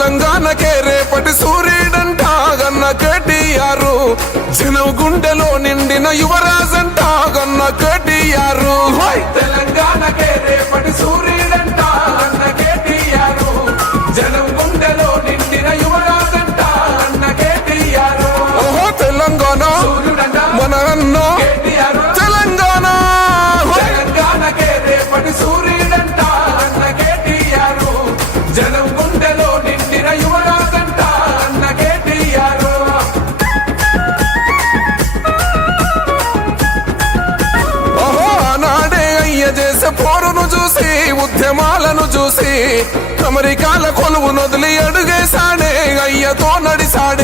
తెలంగాణకే రేపటి సూర్యుడంట గన్న కేటీఆర్, జనం గుండెలో నిండిన యువరాజంట గన్న కేటీఆర్. తెలంగాణకే రేపటి సూర్యుడంట గన్న కేటీఆర్, జనం గుండెలో నిండిన యువరాజంట గన్న కేటీఆర్. ఓహో తెలంగాణ మన అన్న తెలంగాణ, తెలంగాణకే రేపటి సూర్యుడంట గన్న కేటీఆర్, జనం గుండెలో నిండిన యువరాజంట గన్న కేటీఆర్. ఓహో ఆనాడే అయ్య చేసే పోరును చూసి, ఉద్యమాలను చూసి, అమెరికాల కొలువు నొదిలి అడుగేశాడే, అయ్యతో నడిసాడే.